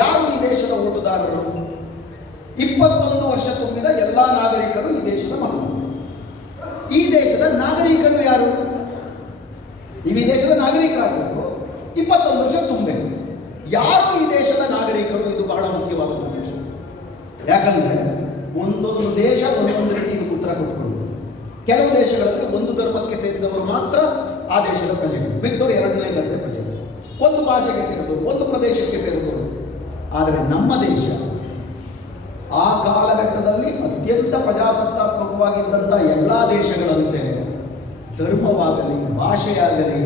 ಯಾರು ಈ ದೇಶದ ಓಟುದಾರರು? 21 ವರ್ಷ ತುಂಬಿದ ಎಲ್ಲ ನಾಗರಿಕರು ಈ ದೇಶದ ಮತದಾರರು. ಈ ದೇಶದ ನಾಗರಿಕರು ಯಾರು? ನೀವು ಈ ದೇಶದ ನಾಗರಿಕರಾಗಬೇಕು, 21 ವರ್ಷ ತುಂಬಬೇಕು. ಯಾರು ಈ ದೇಶದ ನಾಗರಿಕರು? ಇದು ಬಹಳ ಮುಖ್ಯವಾದ ಉದ್ದೇಶ. ಯಾಕಂದ್ರೆ ಒಂದೊಂದು ದೇಶ ಒಂದೊಂದು ರೀತಿಗೆ ಉತ್ತರ ಕೊಟ್ಟುಕೊಳ್ಳುವುದು. ಕೆಲವು ದೇಶಗಳಲ್ಲಿ ಒಂದು ಧರ್ಮಕ್ಕೆ ಸೇರಿದವರು ಮಾತ್ರ ಆ ದೇಶದ ಪ್ರಜೆಗಳು, ಮಿಕ್ಕವರು 2ನೇ ದರ್ಜೆ ಪ್ರಜೆಗಳು, ಒಂದು ಭಾಷೆಗೆ ಸೇರಿದವರು, ಒಂದು ಪ್ರದೇಶಕ್ಕೆ ಸೇರಿದವರು. ಆದರೆ ನಮ್ಮ ದೇಶ ಆ ಕಾಲಘಟ್ಟದಲ್ಲಿ ಅತ್ಯಂತ ಪ್ರಜಾಸತ್ತಾತ್ಮಕವಾಗಿದ್ದಂಥ ಎಲ್ಲ ದೇಶಗಳಂತೆ ಧರ್ಮವಾಗಲಿ ಭಾಷೆಯಾಗಲಿ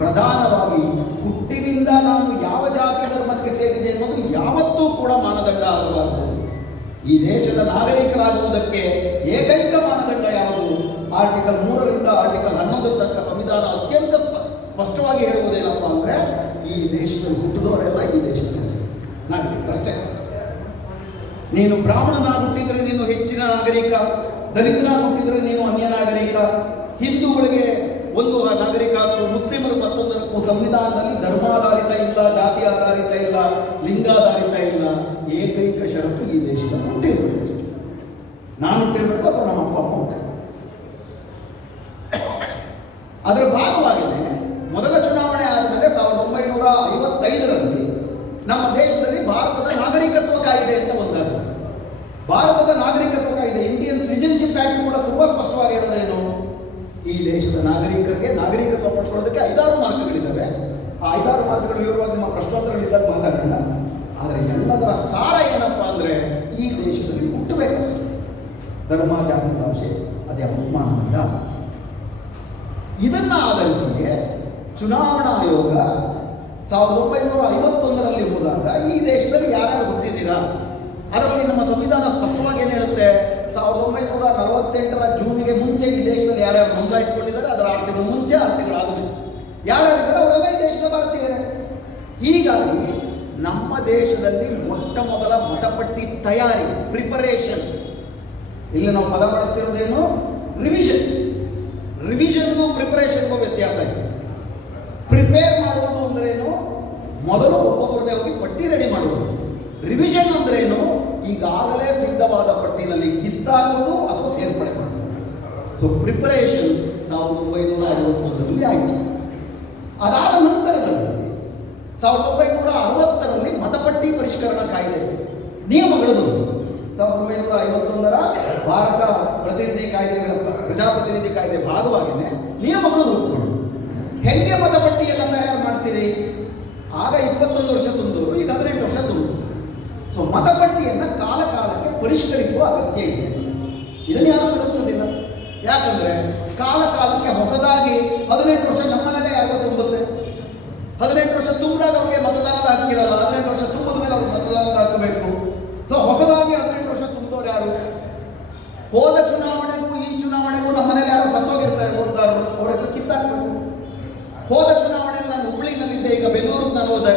ಪ್ರಧಾನವಾಗಿ ಹುಟ್ಟಿನಿಂದ ನಾನು ಯಾವ ಜಾತಿ ಧರ್ಮಕ್ಕೆ ಸೇರಿದೆ ಅನ್ನೋದು ಯಾವತ್ತೂ ಕೂಡ ಮಾನದಂಡ ಆಗಬಾರದು. ಈ ದೇಶದ ನಾಗರಿಕರಾಗುವುದಕ್ಕೆ ಏಕೈಕ ಮಾನದಂಡ ಯಾವುದು? ಆರ್ಟಿಕಲ್ 3ರಿಂದ ಆರ್ಟಿಕಲ್ 11 ತನಕ ಸಂವಿಧಾನ ಅತ್ಯಂತ ಸ್ಪಷ್ಟವಾಗಿ ಹೇಳುವುದೇನಪ್ಪ ಅಂದರೆ, ಈ ದೇಶದಲ್ಲಿ ಹುಟ್ಟಿದವರೆಲ್ಲ ಈ ದೇಶದ ನಾಗರಿಕರಷ್ಟೇ. ನೀನು ಬ್ರಾಹ್ಮಣನಾಗಿ ಹುಟ್ಟಿದರೆ ನೀನು ಹೆಚ್ಚಿನ ನಾಗರಿಕ, ದಲಿತನಾಗಿ ಹುಟ್ಟಿದರೆ ನೀನು ಅನ್ಯ ನಾಗರಿಕ, ಹಿಂದೂಗಳಿಗೆ ಒಂದು ನಾಗರಿಕ ಹಕ್ಕು, ಮುಸ್ಲಿಮರು ಮತ್ತೊಂದಕ್ಕೂ ಸಂವಿಧಾನದಲ್ಲಿ ಧರ್ಮಾಧಾರಿತ ಇಲ್ಲ, ಜಾತಿ ಆಧಾರಿತ ಇಲ್ಲ, ಲಿಂಗಾಧಾರಿತ ಇಲ್ಲ. ಏಕೈಕ ಷರತ್ತು ಈ ದೇಶದ ಹುಟ್ಟಿರಬೇಕು. ನಾನು ಹುಟ್ಟಿರಬೇಕು ಅಥವಾ ನಮ್ಮ ಅಪ್ಪ ಅಮ್ಮ ಹುಟ್ಟಿರಬೇಕು. ಅದರ ಭಾಗವಾಗಿದೆ ಮೊದಲ ಚುನಾವಣೆ ಆದಮೇಲೆ 1955ರಲ್ಲಿ ನಮ್ಮ ದೇಶದಲ್ಲಿ ಭಾರತದ ನಾಗರಿಕತ್ವ ಕಾಯ್ದೆ ಅಂತ ಒಂದಾಗುತ್ತೆ. ಭಾರತದ ನಾಗರಿಕತ್ವ ಕಾಯ್ದೆ, ಇಂಡಿಯನ್ ಸಿಟಿಜನ್ಶಿಪ್ ಆಕ್ಟ್ ಕೂಡ ತುಂಬ ಸ್ಪಷ್ಟವಾಗಿ ಹೇಳೋದೇನು? ಈ ದೇಶದ ನಾಗರಿಕರಿಗೆ ನಾಗರಿಕತ್ವ ಪಡ್ಕೊಳ್ಳೋದಕ್ಕೆ 5-6 ಮಾರ್ಗಗಳಿದ್ದಾವೆ. ಆ 5-6 ಮಾರ್ಗಗಳು ವಿವರವಾಗಿ ನಿಮ್ಮ ಪ್ರಶ್ನೋತ್ತರಗಳಿದ್ದಾಗ ಮಾತಾಡೋಣ. ಆದರೆ ಎಲ್ಲದರ ಸಾರ ಏನಪ್ಪ ಅಂದರೆ, ಈ ದೇಶದಲ್ಲಿ ಹುಟ್ಟಬೇಕಷ್ಟೇ. ಧರ್ಮ ಜಾತಿ ಭಾಷೆ ಅದೇ ಮಾನದಂಡ. ಇದನ್ನು ಆಧರಿಸಿ ಚುನಾವಣಾ ಆಯೋಗ 1951ರಲ್ಲಿ ಹೋದಾಗ ಈ ದೇಶದಲ್ಲಿ ಯಾರ್ಯಾರು ಹುಟ್ಟಿದ್ದೀರಾ, ಅದರಲ್ಲಿ ನಮ್ಮ ಸಂವಿಧಾನ ಸ್ಪಷ್ಟವಾಗಿ ಏನು ಹೇಳುತ್ತೆ? 1948ರ ಜೂನ್ಗೆ ಮುಂಚೆ ಈ ದೇಶದಲ್ಲಿ ಯಾರ್ಯಾರು ನೋಂದಾಯಿಸಿಕೊಂಡಿದ್ದಾರೆ, ಅದರ 6 ತಿಂಗಳು ಮುಂಚೆ 6 ತಿಂಗಳಾಗಬೇಕು, ಯಾರ್ಯಾರಿದ್ದಾರೆ ಅವರೆಲ್ಲ ಈ ದೇಶದ ಭಾರತೀಯರೇ. ಹೀಗಾಗಿ ನಮ್ಮ ದೇಶದಲ್ಲಿ ಮೊಟ್ಟ ಮೊದಲ ಮತಪಟ್ಟಿ ತಯಾರಿ, ಪ್ರಿಪರೇಷನ್, ಇಲ್ಲಿ ನಾವು ಪದ ಬಳಸ್ತಿರೋದೇನು? ರಿವಿಷನ್. ರಿವಿಷನ್ಗೂ ಪ್ರಿಪರೇಷನ್ಗೂ ವ್ಯತ್ಯಾಸ ಇದೆ. ಪ್ರಿಪೇರ್ ಮಾಡುವುದು ಅಂದ್ರೇನು? ಮೊದಲು ಒಬ್ಬೊಬ್ಬರದೇ ಹೋಗಿ ಪಟ್ಟಿ ರೆಡಿ ಮಾಡುವುದು. ರಿವಿಷನ್ ಅಂದ್ರೇನು? ಈಗಾಗಲೇ ಸಿದ್ಧವಾದ ಪಟ್ಟಿನಲ್ಲಿ ಕಿತ್ತಾಕುವುದು ಅಥವಾ ಸೇರ್ಪಡೆ ಮಾಡುವುದು. ಸೊ ಪ್ರಿಪರೇಷನ್ 1951ರಲ್ಲಿ ಆಯಿತು. ಅದಾದ ನಂತರದಲ್ಲಿ 1960ರಲ್ಲಿ ಮತಪಟ್ಟಿ ಪರಿಷ್ಕರಣಾ ಕಾಯ್ದೆ ನಿಯಮಗಳು ಬಂದವು. 1951ರ ಭಾರತ ಪ್ರತಿನಿಧಿ ಕಾಯ್ದೆಗಳ ಪ್ರಜಾಪ್ರತಿನಿಧಿ ಕಾಯ್ದೆ ಭಾಗವಾಗಿಯೇ ನಿಯಮಗಳು ರೂಪುಗೊಂಡು. ಹೆಂಗೆ ಮತಪಟ್ಟಿಯನ್ನು ತಯಾರು ಮಾಡ್ತೀರಿ? ಆಗ 21 ವರ್ಷ ತುಂಬಿದವರು, ಈಗ 18 ವರ್ಷ ತುಂಬಿದರು. ಸೊ ಮತಪಟ್ಟಿಯನ್ನು ಕಾಲ ಕಾಲಕ್ಕೆ ಪರಿಷ್ಕರಿಸುವ ಅಗತ್ಯ ಇದೆ. ಇದನ್ನು ಯಾರು ವಿರೋಧಿಸೋದಿಲ್ಲ. ಯಾಕಂದರೆ ಕಾಲ ಕಾಲಕ್ಕೆ ಹೊಸದಾಗಿ 18 ವರ್ಷ ನಮ್ಮನೇಲೆ ಯಾರಿಗೋ ತುಂಬುತ್ತೆ. 18 ವರ್ಷ ತುಂಬಿದಾಗ ಅವ್ರಿಗೆ ಮತದಾನದ ಹಕ್ಕಿರಲ್ಲ. 18 ವರ್ಷ ತುಂಬಿದ ಮೇಲೆ ಅವ್ರಿಗೆ ಮತದಾನದ ಹಾಕಬೇಕು. ಸೊ ಹೊಸದಾಗಿ 18 ವರ್ಷ ತುಂಬಿದವ್ರು ಯಾರು? ಹೋದ ಚುನಾವಣೆಗೂ ಈ ಚುನಾವಣೆಗೂ ನಮ್ಮ ಮನೇಲಿ ಯಾರು ಸತ್ತೋಗಿರ್ತಾರೆ ಓಟ್ದಾರರು, ಅವ್ರ ಹೆಸರು ಕಿತ್ತಾಕಬೇಕು. ಹೋದ ಚುನಾವಣೆಯಲ್ಲಿ ನಾನು ಹುಬ್ಬಳ್ಳಿನಲ್ಲಿದ್ದೆ, ಈಗ ಬೆಂಗಳೂರಿಗೆ ನಾನು ಹೋದೆ.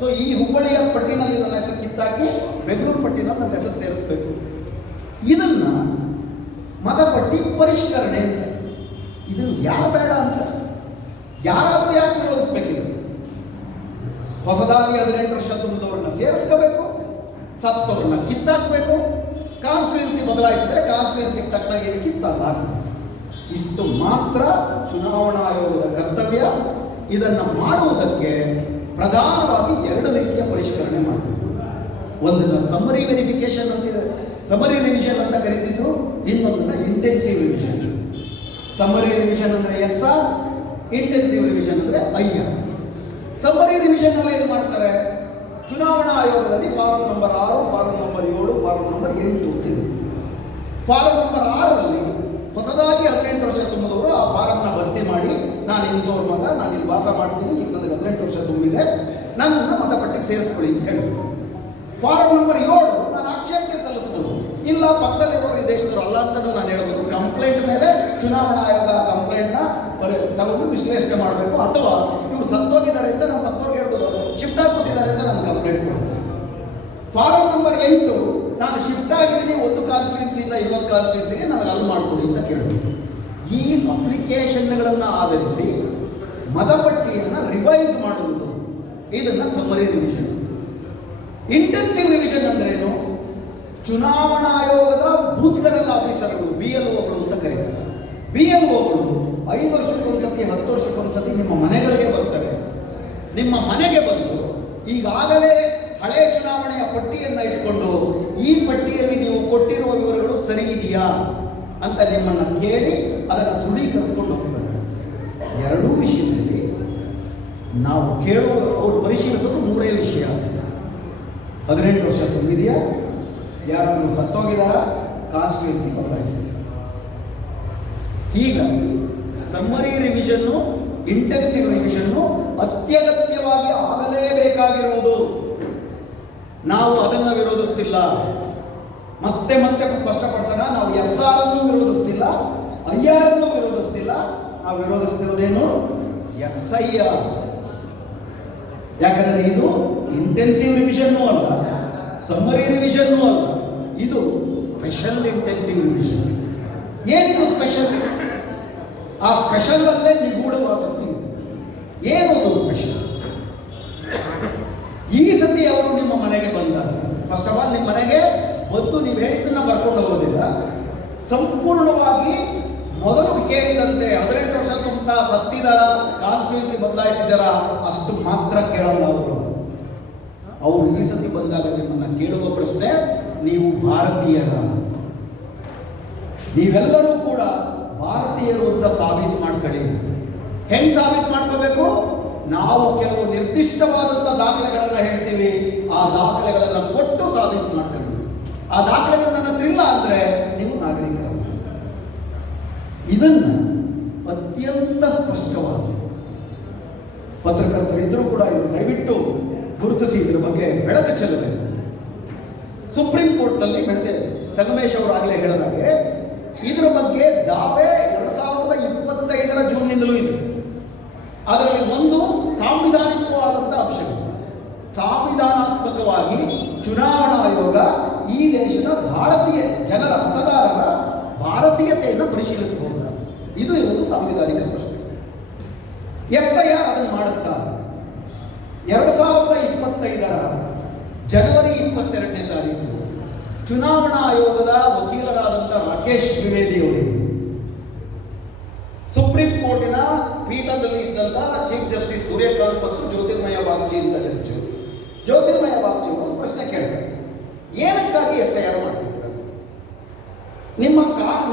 ಸೊ ಈ ಹುಬ್ಬಳ್ಳಿಯ ಪಟ್ಟಿನಲ್ಲಿ ನನ್ನ ಹೆಸರು ಕಿತ್ತಾಕಿ ಬೆಂಗಳೂರು ಪಟ್ಟಿನಲ್ಲಿ ನನ್ನ ಹೆಸರು ಸೇರಿಸಬೇಕು. ಇದನ್ನ ಮತಪಟ್ಟಿ ಪರಿಷ್ಕರಣೆ ಅಂತ. ಇದನ್ನು ಯಾರು ಬೇಡ ಅಂತ? ಯಾರಾದರೂ ಯಾಕೆ ವಿರೋಧಿಸಬೇಕಿದೆ? ಹೊಸದಾಗಿ 18 ವರ್ಷ ತುಂಬಿದವ್ರನ್ನ ಸೇರಿಸ್ಕೋಬೇಕು, ಸತ್ತವ್ರನ್ನ ಕಿತ್ತಾಕಬೇಕು, ಕಾನ್ಸ್ಟಿಟ್ಯೂನ್ಸಿ ಬದಲಾಯಿಸಿದರೆ ಕಾನ್ಸ್ಟಿಟ್ಯೂನ್ಸಿಗೆ ತಕ್ಕನಾಗಿ ಕಿತ್ತಲ್ಲ. ಇಷ್ಟು ಮಾತ್ರ ಚುನಾವಣಾ ಆಯೋಗದ ಕರ್ತವ್ಯ. ಇದನ್ನು ಮಾಡುವುದಕ್ಕೆ ಪ್ರಧಾನವಾಗಿ 2 ರೀತಿಯ ಪರಿಷ್ಕರಣೆ ಮಾಡ್ತಿದ್ರು. ಒಂದನ್ನು ಸಮ್ಮರಿ ವೆರಿಫಿಕೇಶನ್ ಅಂತಿದೆ, ಸಮ್ಮರಿ ರಿವಿಷನ್ ಅಂತ ಕರೀತಿದ್ರು. ಇನ್ನೊಂದನ್ನು ಇಂಟೆನ್ಸಿವ್ ರಿವಿಷನ್. ಸಮ್ಮರಿ ರಿವಿಷನ್ ಅಂದರೆ SR, ಇಂಟೆನ್ಸಿವ್ ರಿವಿಷನ್ ಅಂದರೆ IR. ಸಮ್ಮರಿ ರಿವಿಷನ್ ಅಲ್ಲಿ ಏನು ಮಾಡ್ತಾರೆ? ಚುನಾವಣಾ ಆಯೋಗದಲ್ಲಿ form number 6, form number 7, form number 8 ಇರುತ್ತೆ. ಫಾರಂ ನಂಬರ್ 6ರಲ್ಲಿ ಹೊಸದಾಗಿ 18 ವರ್ಷ ತುಂಬಿದವರು ಆ ಫಾರಮ್ನ ಭರ್ತಿ ಮಾಡಿ, ನಾನು ಇಂಥವ್ರ ಮಗ, ನಾನು ಇಲ್ಲಿ ವಾಸ ಮಾಡ್ತೀನಿ, ಈಗ ನನಗೆ 18 ವರ್ಷ ತುಂಬಿದೆ, ನನ್ನನ್ನು ಮತಪಟ್ಟಿಗೆ ಸೇರಿಸ್ಕೊಳ್ಳಿ ಅಂತ ಹೇಳಿ. ಫಾರಂ ನಂಬರ್ 7 ನಾನು ಆಕ್ಷೇಪಣೆ ಸಲ್ಲಿಸ್ಬೋದು, ಇಲ್ಲ ಪಕ್ಕದಲ್ಲಿರೋರು ಈ ದೇಶದವರು ಅಲ್ಲ ಅಂತಲೂ ನಾನು ಹೇಳ್ಬೋದು. ಕಂಪ್ಲೇಂಟ್ ಮೇಲೆ ಚುನಾವಣಾ ಆಯೋಗ ಕಂಪ್ಲೇಂಟ್ನ ತಗೊಂಡು ವಿಶ್ಲೇಷಣೆ ಮಾಡಬೇಕು. ಅಥವಾ ಇವರು ಸತ್ತೋಗಿದ್ದಾರೆ ಅಂತ ನಾವು ಮತ್ತವ್ರಿಗೆ ಹೇಳ್ಬೋದು, ಶಿಫ್ಟ್ ಆಗಿಬಿಟ್ಟಿದ್ದಾರೆ ಅಂತ ನಾನು ಕಂಪ್ಲೇಂಟ್ ಮಾಡಬೇಕು. ಫಾರಂ ನಂಬರ್ 8 ನಾನು ಶಿಫ್ಟ್ ಆಗಿದ್ದೀನಿ ಒಂದು ಕಾನ್ಸ್ಟಿಟ್ಯೂನ್ಸಿಯಿಂದ ಇನ್ನೊಂದು ಕಾನ್ಸ್ಟಿಟ್ಯೂನ್ಸಿಗೆ ನನಗೆ ಅಲ್ಲಿ ಮಾಡಿಕೊಡಿ ಅಂತ ಕೇಳೋದು. ಈ ಅಪ್ಲಿಕೇಶನ್ಗಳನ್ನು ಆಧರಿಸಿ ಮತಪಟ್ಟಿಯನ್ನು ರಿವೈಸ್ ಮಾಡುವುದು, ಇದನ್ನು ಸಮ್ಮರಿ ರಿವಿಷನ್. ಇಂಟೆನ್ಸಿವ್ ರಿವಿಷನ್ ಅಂದ್ರೇನು? ಚುನಾವಣಾ ಆಯೋಗದ ಬೂತ್ ಲೆವೆಲ್ ಆಫೀಸರ್ಗಳು, BLOಗಳು ಅಂತ ಕರೀತಾರೆ. BLOಗಳು 5 ವರ್ಷಕ್ಕೊಂದ್ಸತಿ 10 ವರ್ಷಕ್ಕೊಂದ್ಸತಿ ನಿಮ್ಮ ಮನೆಗಳಿಗೆ ಬರ್ತಾರೆ. ನಿಮ್ಮ ಮನೆಗೆ ಬಂದು ಈಗಾಗಲೇ ಹಳೆಯ ಚುನಾವಣೆಯ ಪಟ್ಟಿಯನ್ನು ಇಟ್ಕೊಂಡು ಈ ಪಟ್ಟಿಯಲ್ಲಿ ನೀವು ಕೊಟ್ಟಿರುವ ವಿವರಗಳು ಸರಿ ಇದೆಯಾ ಅಂತ ನಿಮ್ಮನ್ನು ಕೇಳಿ ಅದನ್ನು ದೃಢೀಕರಿಸಿಕೊಂಡು ಹೋಗ್ತಾರೆ. ಎರಡೂ ವಿಷಯದಲ್ಲಿ ನಾವು ಕೇಳುವ ಅವರು ಪರಿಶೀಲಿಸೋದು 3 ವಿಷಯ. 18 ವರ್ಷ ತುಂಬಿದೆಯಾ, ಯಾರಾದರೂ ಸತ್ತೋಗಿದಾರ, ಕಾನ್ಸ್ಟಿಟ್ಯೂನ್ಸಿ ಬದಲಾಯಿಸಿದೆ. ಹೀಗಾಗಿ ಸಮ್ಮರಿ ರಿವಿಷನ್ನು, ಇಂಟೆನ್ಸಿವ್ ರಿವಿಷನ್ನು ಅತ್ಯಗತ್ಯವಾಗಿ ಆಗಲೇಬೇಕಾಗಿರುವುದು. ನಾವು ಅದನ್ನು ವಿರೋಧಿಸ್ತಿಲ್ಲ. ಮತ್ತೆ ಮತ್ತೆ ಸ್ಪಷ್ಟಪಡಿಸೋಣ, ನಾವು SR ಅನ್ನು ವಿರೋಧಿಸ್ತಿಲ್ಲ, IR ಅನ್ನು ವಿರೋಧಿಸ್ತಿಲ್ಲ. ನಾವು ವಿರೋಧಿಸ್ತಿರೋದೇನು? SIR. ಯಾಕಂದರೆ ಇದು ಇಂಟೆನ್ಸಿವ್ ರಿವಿಷನ್ನೂ ಅಲ್ಲ, ಸಮ್ಮರಿ ರಿವಿಷನ್ನೂ ಅಲ್ಲ, ಇದು ಸ್ಪೆಷಲ್ ಇಂಟೆನ್ಸಿವ್ ರಿವಿಷನ್. ಏನಿದು ಸ್ಪೆಷಲ್? ಆ ಸ್ಪೆಷಲ್ ಅಲ್ಲೇ ನಿಗೂಢವಾದದ್ದು ಇದೆ. ಏನದು ಸ್ಪೆಷಲ್? ಈ ಸತಿ ಅವರು ನಿಮ್ಮ ಮನೆಗೆ ಬಂದಾಗ, ಫಸ್ಟ್ ಆಫ್ ಆಲ್ ನಿಮ್ಮ ಮನೆಗೆ ಬಂದು ನೀವು ಹೇಳಿದ್ದನ್ನು ಬರ್ಕೊಂಡು ಹೋಗೋದಿಲ್ಲ. ಸಂಪೂರ್ಣವಾಗಿ ಮೊದಲು ಕೇಳಿದಂತೆ 18 ವರ್ಷ ತುಂಬ ಸತ್ತಿದಾರ, ಕಾನ್ಸ್ಟಿಟ್ಯೂನ್ಸಿ ಬದಲಾಯಿಸಿದಾರ ಅಷ್ಟು ಮಾತ್ರ ಕೇಳಲ್ಲ ಅವರು ಈ ಸತಿ ಬಂದಾಗ ನಿಮ್ಮನ್ನು ಕೇಳುವ ಪ್ರಶ್ನೆ, ನೀವು ಭಾರತೀಯರ? ನೀವೆಲ್ಲರೂ ಕೂಡ ಭಾರತೀಯರು ಅಂತ ಸಾಬೀತು ಮಾಡ್ಕೊಳ್ಳಿ. ಹೆಂಗ್ ಸಾಬೀತು ಮಾಡ್ಕೋಬೇಕು? ನಾವು ಕೆಲವು ನಿರ್ದಿಷ್ಟವಾದಂಥ ದಾಖಲೆಗಳನ್ನು ಹೇಳ್ತೀವಿ, ಆ ದಾಖಲೆಗಳನ್ನು ಕೊಟ್ಟು ಸಾಬೀತು ಮಾಡ್ಕೊಳ್ಳಿ. ಆ ದಾಖಲೆಗಳು ನನ್ನ ಹತ್ರ ಇಲ್ಲ ಅಂದರೆ ನೀವು ನಾಗರಿಕರಲ್ಲ. ಇದನ್ನು ಅತ್ಯಂತ ಸ್ಪಷ್ಟವಾಗಿ ಪತ್ರಕರ್ತರಿದ್ದರೂ ಕೂಡ ದಯವಿಟ್ಟು ಗುರುತಿಸಿ ಇದ್ರ ಬಗ್ಗೆ ಬೆಳಕು ಚೆಲ್ಲಬೇಕು. ಸುಪ್ರೀಂ ಕೋರ್ಟ್ನಲ್ಲಿ ಸಂಗಮೇಶ್ ಅವರು ಆಗಲೇ ಹೇಳಿದಾಗೆ ಇದರ ಬಗ್ಗೆ ದಾವೆ 2025 ಜೂನ್ನಿಂದಲೂ ಇದೆ. ಅದರಲ್ಲಿ ಒಂದು ಸಾಂವಿಧಾನಿಕವಾದಂಥ ಅಂಶಗಳು. ಸಾಂವಿಧಾನಾತ್ಮಕವಾಗಿ ಚುನಾವಣಾ ಆಯೋಗ ಈ ದೇಶದ ಭಾರತೀಯ ಜನರ ಮತದಾರರ ಭಾರತೀಯತೆಯನ್ನು ಪರಿಶೀಲಿಸಬಹುದು. ಇದು ಒಂದು ಸಾಂವಿಧಾನಿಕ ಪ್ರಶ್ನೆ. SIR ಅದನ್ನು ಮಾಡುತ್ತಾ 2025 ಜನವರಿ 22ನೇ ತಾರೀಕು ಚುನಾವಣಾ ಆಯೋಗದ ವಕೀಲರಾದಂಥ ರಾಕೇಶ್ ದ್ವಿವೇದಿ ಅವರಿಗೆ ಸುಪ್ರೀಂ ಕೋರ್ಟಿನ ಪೀಠದಲ್ಲಿ ಇದ್ದಂಥ ಚೀಫ್ ಜಸ್ಟಿಸ್ ಸೂರ್ಯಕಾಂತ್ ಮತ್ತು ಜ್ಯೋತಿರ್ಮಯ ಬಾಗ್ಚಿ ಅಂತ ಜಡ್ಜು, ಜ್ಯೋತಿರ್ಮಯ ಬಾಗ್ಚಿ ಅವರು ಪ್ರಶ್ನೆ ಕೇಳ್ತಾರೆ, ಏನಕ್ಕಾಗಿ SIR ಮಾಡ್ತಿದ್ದೀರ?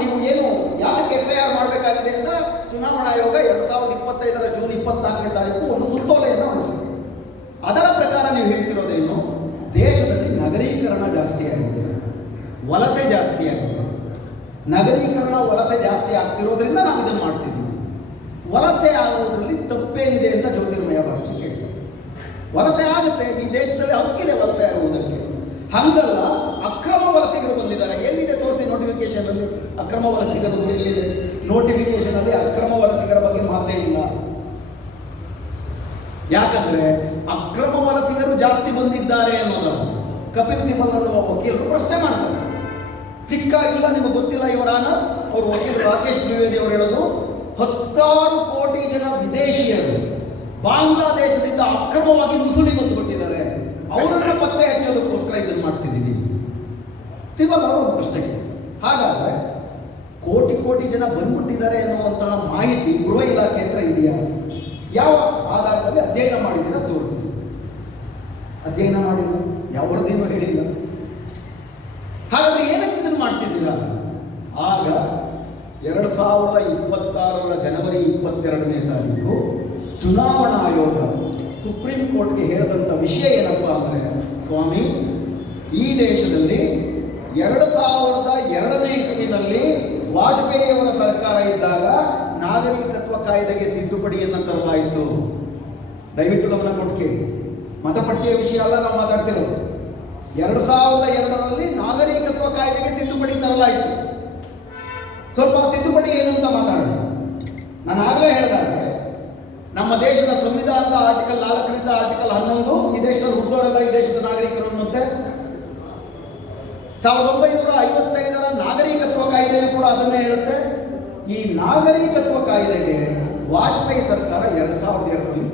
ನೀವು ಏನು ಯಾಕೆ SIR ಮಾಡಬೇಕಾಗಿದೆ ಅಂತ ಚುನಾವಣಾ ಆಯೋಗ 2025 ಜೂನ್ 24ನೇ ತಾರೀಕು ಒಂದು ಸುತ್ತೋಲೆಯನ್ನು ಹೊರಡಿಸಿದೆ. ಅದರ ಪ್ರಕಾರ ನೀವು ಹೇಳ್ತಿರೋದೇನು? ದೇಶದಲ್ಲಿ ನಗರೀಕರಣ ಜಾಸ್ತಿ ಆಗಿದೆ, ವಲಸೆ ಜಾಸ್ತಿ ಆಗಿದೆ. ನಗರೀಕರಣ ವಲಸೆ ಜಾಸ್ತಿ ಆಗ್ತಿರೋದ್ರಿಂದ ನಾವು ಇದನ್ನು ಮಾಡ್ತಿದ್ದೀವಿ. ವಲಸೆ ಆಗೋದ್ರಲ್ಲಿ ತಪ್ಪೇನಿದೆ ಅಂತ ಜ್ಯೋತಿರ್ಮಯ ಬಾಗ್ಚಿ ಹೇಳ್ತಾರೆ. ವಲಸೆ ಆಗುತ್ತೆ, ಈ ದೇಶದಲ್ಲಿ ಹಕ್ಕಿದೆ ವಲಸೆ ಆಗುವುದಕ್ಕೆ. ಹಂಗಲ್ಲ, ಅಕ್ರಮ ವಲಸಿಗರು ಬಂದಿದ್ದಾರೆ. ಎಲ್ಲಿದೆ ತೋರಿಸಿ ನೋಟಿಫಿಕೇಶನ್ ಅಲ್ಲಿ ಅಕ್ರಮ ವಲಸಿಗರು ಎಲ್ಲಿದೆ? ನೋಟಿಫಿಕೇಶನ್ ಅಲ್ಲಿ ಅಕ್ರಮ ವಲಸಿಗರ ಬಗ್ಗೆ ಮಾತೇ ಇಲ್ಲ. ಯಾಕಂದ್ರೆ ಅಕ್ರಮ ವಲಸಿಗರು ಜಾಸ್ತಿ ಬಂದಿದ್ದಾರೆ ಅನ್ನೋದನ್ನು ಕಪಿಲ್ ಸಿಬಲ್ ಅನ್ನುವ ವಕೀಲರು ಪ್ರಶ್ನೆ ಮಾಡ್ತಾರೆ. ಸಿಕ್ಕಾಗಿಲ್ಲ, ನಿಮಗೆ ಗೊತ್ತಿಲ್ಲ ಇವರಾನ? ಅವರು ವಕೀಲರು ರಾಕೇಶ್ ದ್ವಿವೇದಿ ಅವರು ಹೇಳೋದು 10 ಕೋಟಿ ಜನ ವಿದೇಶಿಯರು ಬಾಂಗ್ಲಾದೇಶದಿಂದ ಅಕ್ರಮವಾಗಿ ನುಸುಳಿ ಬಂದುಬಿಟ್ಟಿದ್ದಾರೆ, ಅವರನ್ನು ಪತ್ತೆ ಹಚ್ಚೋದಕ್ಕೋಸ್ಕರ ಇದನ್ನು ಮಾಡ್ತಿದ್ದೀವಿ. ಸಿಬಲ್ ಅವರು ಒಂದು ಪ್ರಶ್ನೆ ಕೇಳ್ತಾರೆ, ಹಾಗಾದ್ರೆ ಕೋಟಿ ಜನ ಬಂದ್ಬಿಟ್ಟಿದ್ದಾರೆ ಎನ್ನುವಂತಹ ಮಾಹಿತಿ ಗೃಹ ಇಲಾಖೆ ಹತ್ರ ಇದೆಯಾ? ಯಾವ ಆಧಾರದಲ್ಲಿ ಅಧ್ಯಯನ ಮಾಡಿದ್ದೀರ ತೋರಿಸಿ. ಅಧ್ಯಯನ ಮಾಡಿಲ್ಲ, ಯಾವ ವರದಿನೂ ಹೇಳಿಲ್ಲ. ಹಾಗಾದ್ರೆ ಏನಕ್ಕೆ ಇದನ್ನು ಮಾಡ್ತಿದ್ದೀರಾ? ಆಗ 2026 ಜನವರಿ 22ನೇ ತಾರೀಕು ಚುನಾವಣಾ ಆಯೋಗ ಸುಪ್ರೀಂ ಕೋರ್ಟ್ಗೆ ಹೇಳಿದಂಥ ವಿಷಯ ಏನಪ್ಪ ಅಂದರೆ, ಸ್ವಾಮಿ, ಈ ದೇಶದಲ್ಲಿ 2002ನೇ ಇಸ್ವಿನಲ್ಲಿ ವಾಜಪೇಯಿ ಅವರ ಸರ್ಕಾರ ಇದ್ದಾಗ ನಾಗರಿಕತ್ವ ಕಾಯ್ದೆಗೆ ತಿದ್ದುಪಡಿಯನ್ನು ತರಲಾಯಿತು. ದಯವಿಟ್ಟು ಗಮನ ಕೊಟ್ಟು ಕೇಳಿ. ಮತಪಟ್ಟಿಯ ವಿಷಯ ಅಲ್ಲ ನಾವು ಮಾತಾಡ್ತಿರೋದು. 2002ರಲ್ಲಿ ನಾಗರಿಕತ್ವ ಕಾಯ್ದೆಗೆ ತಿದ್ದುಪಡಿ ತರಲಾಯಿತು. ಸ್ವಲ್ಪ ತಿದ್ದುಪಡಿ ಏನು ಅಂತ ಮಾತಾಡೋಣ. ನಾನು ಆಗಲೇ ಹೇಳಿದಾಗ ನಮ್ಮ ದೇಶದ ಸಂವಿಧಾನದ ಆರ್ಟಿಕಲ್ 4ರಿಂದ ಆರ್ಟಿಕಲ್ 11 ಈ ದೇಶದಲ್ಲಿ ಹುಟ್ಟೋರೆಲ್ಲ ಈ ದೇಶದ ನಾಗರಿಕರು ಅನ್ನುತ್ತೆ. 1955 ನಾಗರಿಕತ್ವ ಕಾಯ್ದೆಯು ಕೂಡ ಅದನ್ನೇ ಹೇಳುತ್ತೆ. ಈ ನಾಗರಿಕತ್ವ ಕಾಯ್ದೆಗೆ ವಾಜಪೇಯಿ ಸರ್ಕಾರ 2002ರಲ್ಲಿ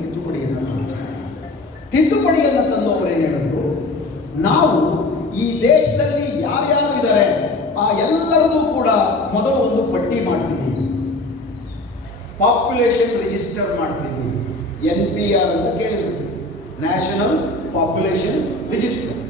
ತಿದ್ದುಪಡಿಯನ್ನು ತಂದು ಅವರೇನು ಹೇಳಿದ್ರು, ನಾವು ಈ ದೇಶದಲ್ಲಿ ಯಾರ್ಯಾರು ಇದ್ದಾರೆ ಆ ಎಲ್ಲರನ್ನೂ ಕೂಡ ಮೊದಲು ಒಂದು ಪಟ್ಟಿ ಮಾಡ್ತೀವಿ, ಪಾಪ್ಯುಲೇಷನ್ ರಿಜಿಸ್ಟರ್ ಮಾಡ್ತೀವಿ. NPR ಅಂತ ಕೇಳಿದ್ವಿ, ನ್ಯಾಷನಲ್ ಪಾಪ್ಯುಲೇಷನ್ ರಿಜಿಸ್ಟರ್.